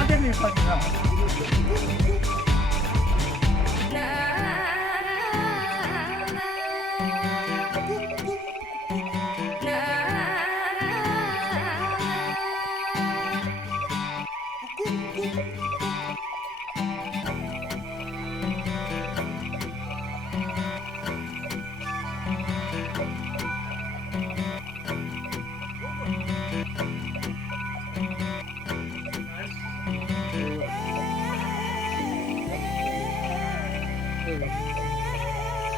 他这边算什？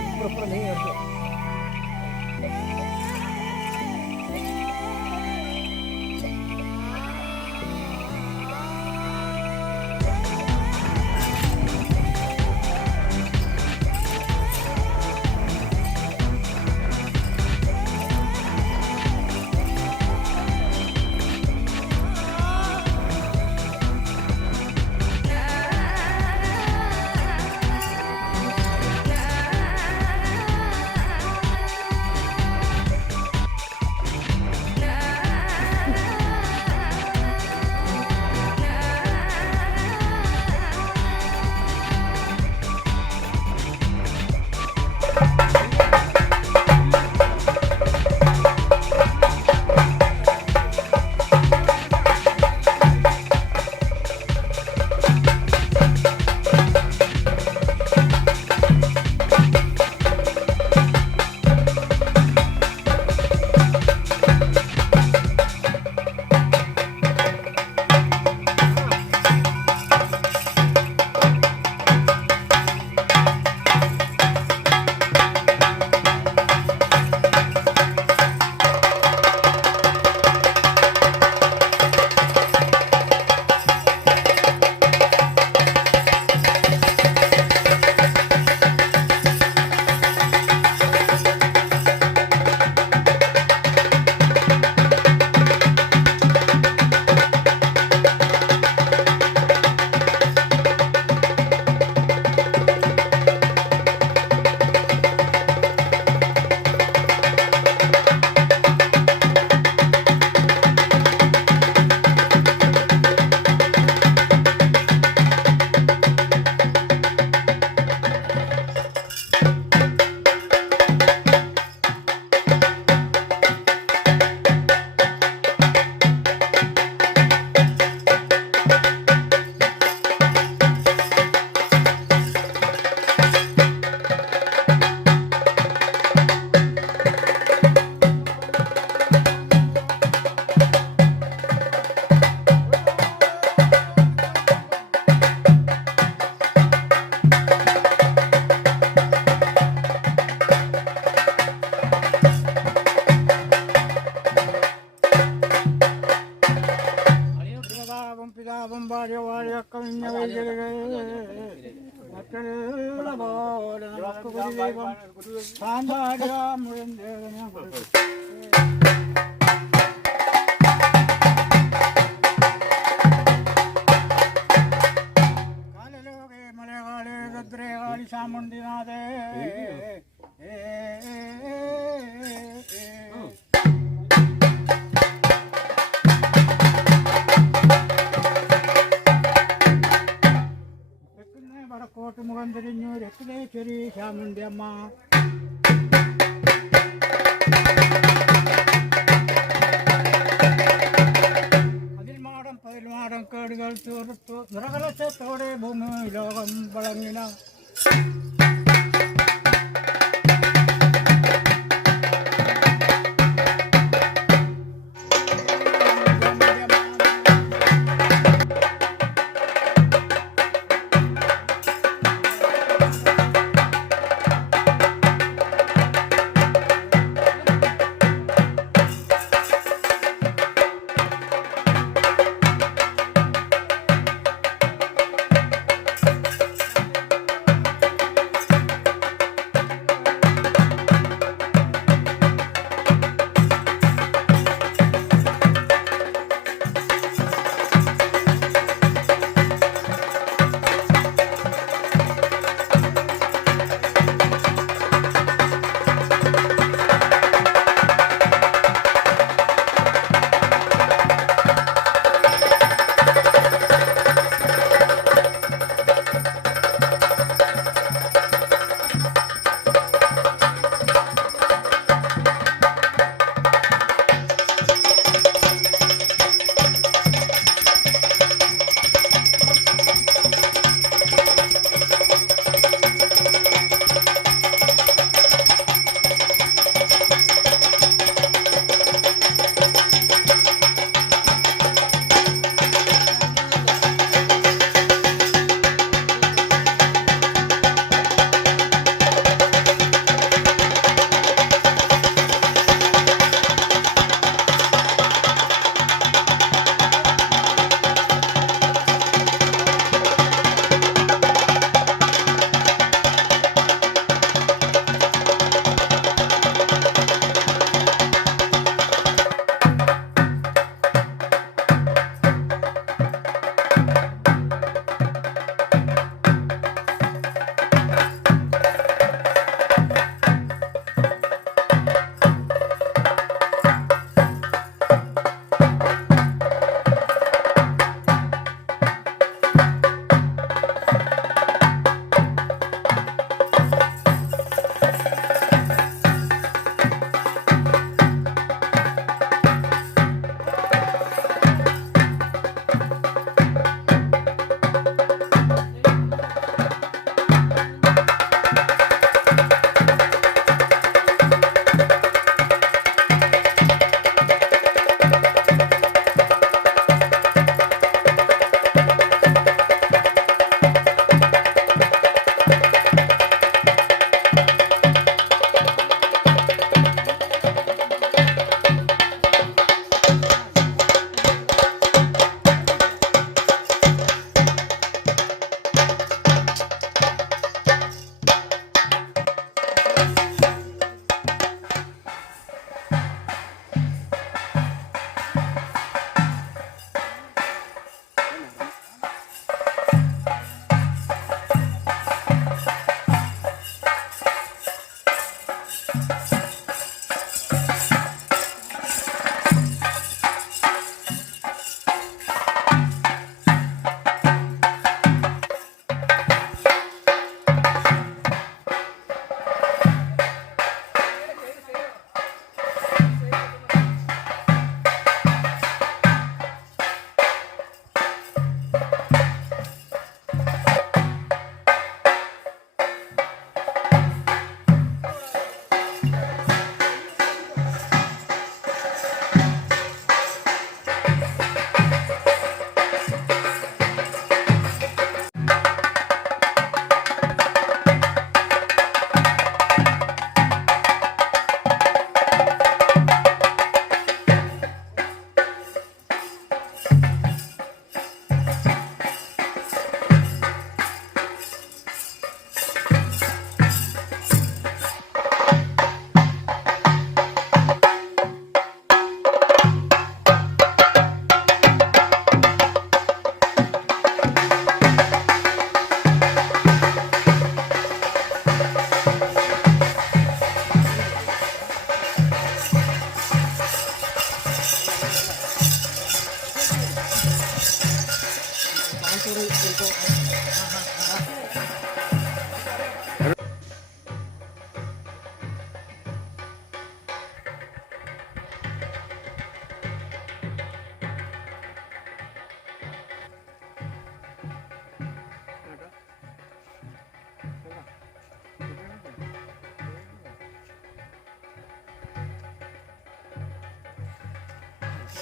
Mikrofonnya ya. മലയാളേ ഭദ്രേ കാളി ചാമുണ്ടിനാഥേ വടക്കോട്ട് മുഖം തിരിഞ്ഞു രക്കിലെ ചെറിയ ചാമുണ്ടി അമ്മ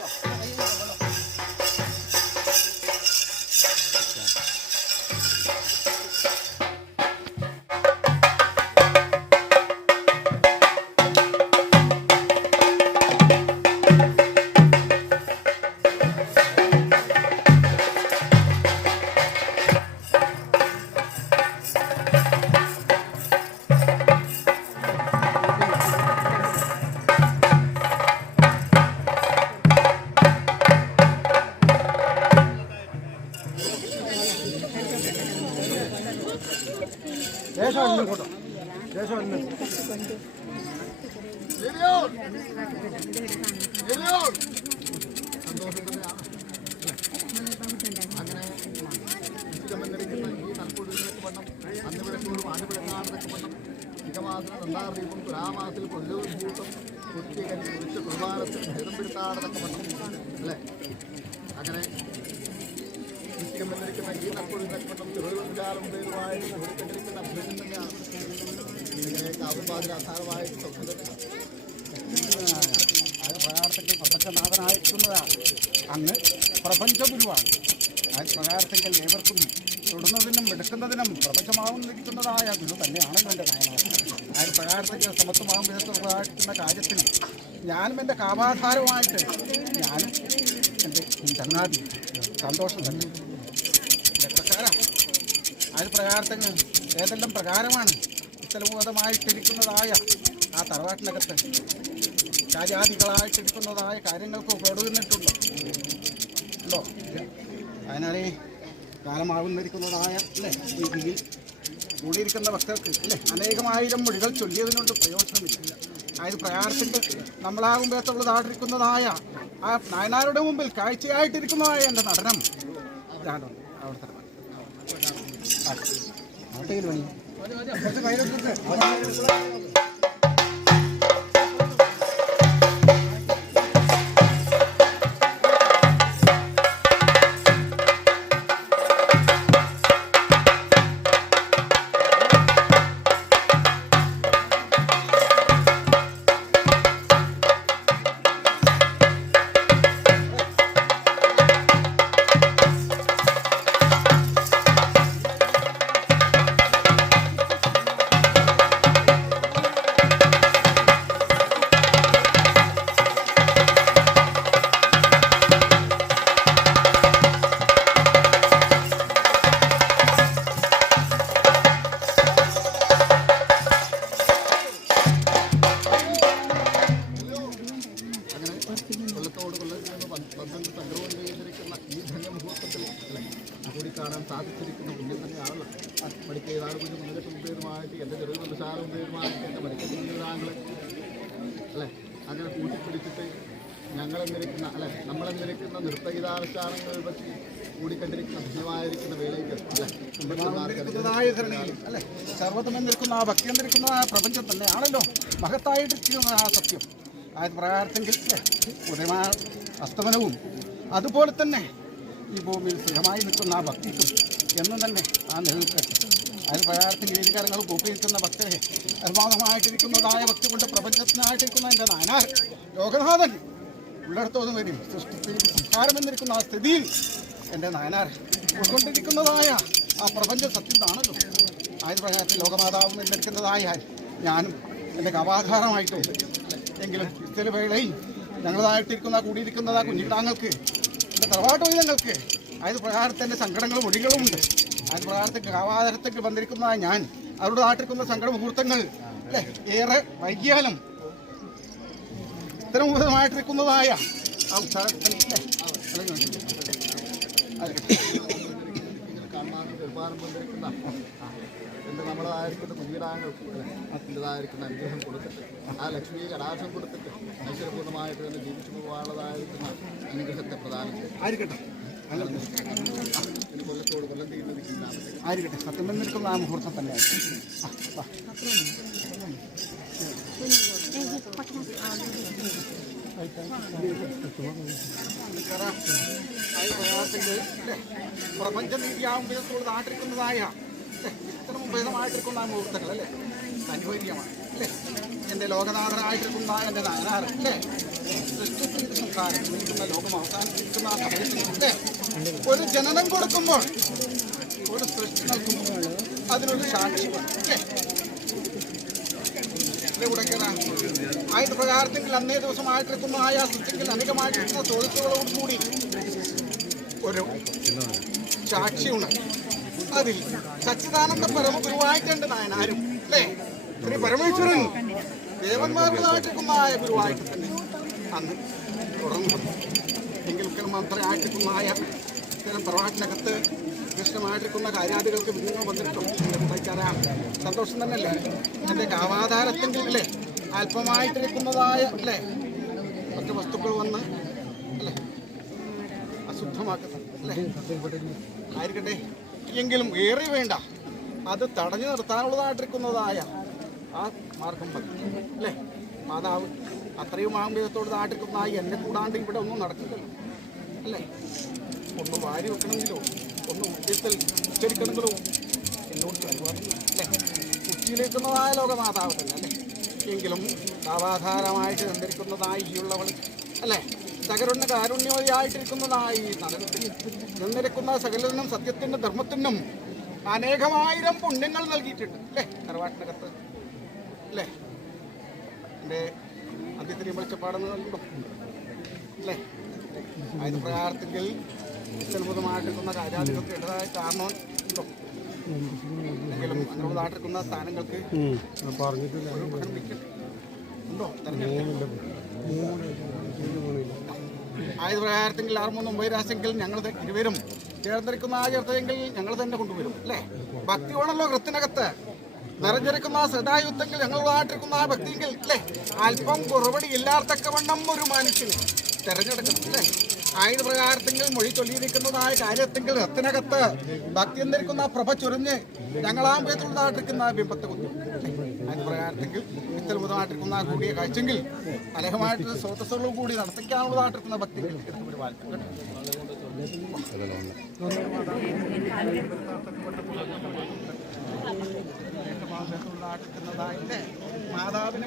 よ。രണ്ടാറിയവും തുലാമാസത്തിൽ കൊല്ലൂർഭൂതം കുത്തികൻ കുറിച്ച് കുർബാനത്തിൽ ഭേദം പിടുത്താടനൊക്കെ വണ്ണം അല്ലേ അങ്ങനെ പരാർത്ഥത്തിൽ പ്രപഞ്ചനാഥനായിരിക്കുന്നതാണ് അങ്ങ് പ്രപഞ്ച ഗുരുവാണ് ആ പ്രകാരത്തെങ്കിൽ ഏവർക്കും തൊടുന്നതിനും എടുക്കുന്നതിനും പ്രപഞ്ചമാവുന്നിരിക്കുന്നതായ ഗുരു തന്നെയാണ് എന്റെ നായനാർ ആ പ്രകാരത്തേക്ക് സമത്വമാകും വിധത്തിലുള്ളതായിട്ടുള്ള വിധത്തിലുള്ള കാര്യത്തിൽ ഞാനും എന്റെ കാപാധാരമായിട്ട് ഞാനും എന്റെ ചങ്ങാതി സന്തോഷം തന്നെ. പ്രകാരം അതിന് പ്രകാരത്തേക്ക് ഏതെല്ലാം പ്രകാരമാണ് സ്ഥലബോധമായിട്ടിരിക്കുന്നതായ ആ തറവാട്ടിനകത്ത് രാജാദികളായിട്ടിരിക്കുന്നതായ കാര്യങ്ങൾക്ക് ഉപയോഗിക്കുന്നുണ്ടോ ഉണ്ടോ? അതിനാലേ കാലമാകുന്നിരിക്കുന്നതായ അല്ലേ? രീതിയിൽ കൂടിയിരിക്കുന്ന ഭക്തർക്ക് അല്ലേ? അനേകമായിരം മൊഴികൾ ചൊല്ലിയതിനോട് പ്രയോജനമില്ല. അതായത് പ്രയാസത്തിൽ നമ്മളാകുമ്പോഴത്തുള്ളതായിട്ടിരിക്കുന്നതായ ആ നായനാരുടെ മുമ്പിൽ കാഴ്ചയായിട്ടിരിക്കുന്നതായ എന്റെ നടനം. അവിടുത്തെ പണി അല്ലെ നമ്മളെന്നിരിക്കുന്ന നൃത്തഗീതാനുഷ്ഠാനങ്ങളെ പറ്റി കൂടിക്കണ്ടിരിക്കുന്ന ധന്യമായിരിക്കുന്ന വേളയ്ക്ക് അല്ലെ? സർവതമെന്ന് നിൽക്കുന്ന ആ ഭക്തി നിൽക്കുന്ന ആ പ്രപഞ്ചം തന്നെ ആണല്ലോ. മഹത്തായിട്ടിരിക്കുന്ന ആ സത്യം. ആ പ്രകാരത്തെങ്കിൽ ഉദയമാ അസ്തമനവും. അതുപോലെ തന്നെ ഈ ഭൂമിയിൽ സ്ഥിരമായി നിൽക്കുന്ന ആ ഭക്തിക്കും എന്നും തന്നെ ആ നിലനിൽക്കട്ടെ അതിൽ പ്രകാരത്തിൽ രീതികാരങ്ങൾ പൂപ്പിയിരിക്കുന്ന ഭക്തരെ നിർമ്മാണമായിട്ടിരിക്കുന്നതായ ഭക്തി കൊണ്ട് പ്രപഞ്ചത്തിനായിട്ടിരിക്കുന്ന എന്റെ നാനാർ ലോകനാഥൻ ഉള്ളിടത്തോതും വരും സൃഷ്ടിത്തിൽ സംഹാരമെന്നിരിക്കുന്ന ആ സ്ഥിതിയിൽ എന്റെ നായനാർ ഉൾക്കൊണ്ടിരിക്കുന്നതായ ആ പ്രപഞ്ച സത്യം ആണല്ലോ ആയത് പ്രകാരത്തിൽ ലോകമാതാവും എന്നെടുക്കുന്നതായ ഞാനും എന്റെ കവാധാരമായിട്ടും എങ്കിലും ഇത്തര വേളയിൽ ഞങ്ങളതായിട്ടിരിക്കുന്ന കൂടിയിരിക്കുന്നത് ആ കുഞ്ഞിടാങ്ങൾക്ക് എന്റെ തറവാട്ട് ഞങ്ങൾക്ക് ആയത് പ്രകാരത്തിന്റെ സങ്കടങ്ങളും ഒഴികളും ഉണ്ട് ആയത് പ്രകാരത്തിൽ കവാധാരത്തേക്ക് വന്നിരിക്കുന്ന ഞാൻ അവരുടെ നാട്ടിരിക്കുന്ന സങ്കട മുഹൂർത്തങ്ങൾ അല്ലേ? ഏറെ വൈകിയാലും ഇത്തരം മുഹൂർത്തമായിട്ടിരിക്കുന്നതായ ആ ഉത്സാഹത്തിന് അല്ലേ അത് ചോദിച്ചു. ആയിക്കോട്ടെ. കാണാൻ തീർമാനം കൊണ്ടിരിക്കുന്ന എന്റെ നമ്മളതായിരിക്കുന്ന കുഞ്ഞിടാങ്ങൾ അതിന്റെതായിരിക്കുന്ന അനുഗ്രഹം കൊടുത്തിട്ട് ആ ലക്ഷ്മിയെ കടാക്ഷം കൊടുത്തിട്ട് ഐശ്വര്യപൂർണമായിട്ട് തന്നെ ജീവിച്ചു പോകാനുള്ളതായിരിക്കുന്ന അനുഗ്രഹത്തെ പ്രദാനം ആയിരിക്കട്ടെ. കൊല്ലത്തോട് കൊല്ലം തീരുന്നതിരിക്കുന്ന ആയിരിക്കട്ടെ. സത്യം നിൽക്കുന്ന ആ മുഹൂർത്തം തന്നെയായിരിക്കും. ആ, നീതിയാവും വിധത്തോട് പ്രപഞ്ച നാട്ടിരിക്കുന്നതായ ഇത്ര ഭേദമായിട്ടിരിക്കുന്ന മുഹൂർത്തങ്ങൾ അല്ലേ അനുഭവിക്കമാണ് അല്ലേ എന്റെ ലോകനാഥനായിട്ടിരിക്കുന്ന എന്റെ നായനാർ അല്ലേ സൃഷ്ടിച്ചിരിക്കുന്ന അവസാനിച്ചിരിക്കുന്ന ലോകം അവസാനിച്ചിരിക്കുന്ന അല്ലേ? ഒരു ജനനം കൊടുക്കുമ്പോൾ ഒരു സൃഷ്ടി നൽകുമ്പോൾ അതിനൊരു സാക്ഷി വേണം. അല്ലേ? അല്ലേ ഉടക്കരാ? ആയത് പ്രകാരത്തിൽ അന്നേ ദിവസം ആയിട്ടിരിക്കുന്ന ആയാസത്തിൽ അധികമായിട്ടിരിക്കുന്ന തൊഴുത്തുകളോട് കൂടി ഒരു സാക്ഷിയുണ്ട് അതിൽ സച്ചിദാനന്ദ പരമഗുരുവായിട്ടുണ്ട് നായനാരും അല്ലേ? ശ്രീ പരമേശ്വരൻ ദേവന്മാരുടേതായിട്ടിരിക്കുന്നതായ ഗുരുവായിട്ട് തന്നെ അന്ന് തുടർന്നു എങ്കിൽ മന്ത്രമായിട്ടിരിക്കുന്നതായ ഇത്തരം തറവാട്ടിനകത്ത് കൃഷ്ണമായിട്ടിരിക്കുന്ന കാര്യാദികൾക്ക് വിഘ്നങ്ങൾ വന്നിട്ടും സന്തോഷം തന്നെയല്ലേ? എന്റെ കാവാധാരത്തിന്റെ അല്ലേ? അല്പമായിട്ടിരിക്കുന്നതായ അല്ലേ? മറ്റു വസ്തുക്കൾ വന്ന് അല്ലേ? അശുദ്ധമാക്കുന്നത് അല്ലേ? ആയിരിക്കട്ടെ. എങ്കിലും ഏറെ വേണ്ട. അത് തടഞ്ഞു നിർത്താനുള്ളതായിട്ടിരിക്കുന്നതായ ആ മാർഗം മതി. അല്ലേ? മാതാവ് അത്രയും ആംബിയത്തോട് താട്ടിരിക്കുന്നതായി എന്നെ കൂടാണ്ട് ഇവിടെ ഒന്നും നടക്കില്ലല്ലോ. അല്ലേ? ഒന്ന് വാരി വെക്കണമെങ്കിലോ? ഒന്ന് ഉച്ചരിക്കണമെങ്കിലും എന്നോട് പരിപാടി അല്ലേ? ഉച്ചയിലേക്കുന്നതായ ലോകമാതാവ് തന്നെ അല്ലേ എങ്കിലും സാവാധാരമായിട്ട് നിന്നിരിക്കുന്നതായി ഉള്ളവൾ അല്ലേ? സകരുണ്ണ കാരുണ്യമതിയായിട്ടിരിക്കുന്നതായി നരകത്തിൽ നിന്നിരിക്കുന്ന സകലനും സത്യത്തിനും ധർമ്മത്തിനും അനേകമായിരം പുണ്യങ്ങൾ നൽകിയിട്ടുണ്ട്. അല്ലേ? കറവാട്ടിനകത്ത് അല്ലേ? എന്റെ അന്ത്യത്തിന് വെളിച്ചപ്പാടെന്ന് നൽകണം അല്ലേ? അതിന് പ്രകാരത്തിൽ നിശ്ചലബുധമായിട്ടിരിക്കുന്ന കാര്യാദികൾക്ക് ഇടതായ കാരണം ഉണ്ടോ? എങ്കിലും സ്ഥാനങ്ങൾക്ക്. ഉണ്ടോ? ആയത് പ്രകാരത്തെങ്കിൽ ആറ് മൂന്ന് ഒമ്പത് രാശിയെങ്കിൽ ഞങ്ങൾ ഇരുവരും ചേർന്നിരിക്കുന്ന ആ ചേർത്തെങ്കിൽ ഞങ്ങൾ തന്നെ കൊണ്ടുവരും അല്ലേ? ഭക്തിയോടല്ലോ കൃത്തിനകത്ത് നിറഞ്ഞിരിക്കുന്ന സദായുദ്ധങ്ങൾ ഞങ്ങളുമായിട്ടിരിക്കുന്ന ആ ഭക്തിയെങ്കിൽ അല്ലേ? അല്പം കുറവടി ഇല്ലാത്തക്കവണ്ണം ഒരു മനുഷ്യന് തെരഞ്ഞെടുക്കണം അല്ലേ? ആയത് പ്രകാരത്തെങ്കിൽ മൊഴി ചൊല്ലിയിരിക്കുന്നതായ കാര്യത്തെങ്കിൽ രത്തിനകത്ത് ഭക്തി എന്നിരിക്കുന്ന പ്രഭ ചൊരിഞ്ഞ് ഞങ്ങളാമ്പേത്തുള്ളതായിട്ടിരിക്കുന്ന ആ ബിംബത്തെ കുത്തി ആയുധപ്രകാരത്തെങ്കിൽ ഇത്തരമുതമായിട്ടിരിക്കുന്ന കൂടിയ കാഴ്ചെങ്കിൽ അലഹമായിട്ട് സ്രോതസ്സുകളും കൂടി നടത്തിക്കാനുള്ളതായിട്ടിരിക്കുന്ന ഭക്തി മാതാവിന്. മാതാവിന്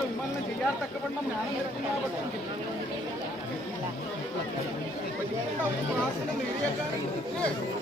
ഉന്മരണം ചെയ്യാത്തക്കവണ്ണം ഞാൻ പ്രാർത്ഥന നേടിയേക്കാറുണ്ട്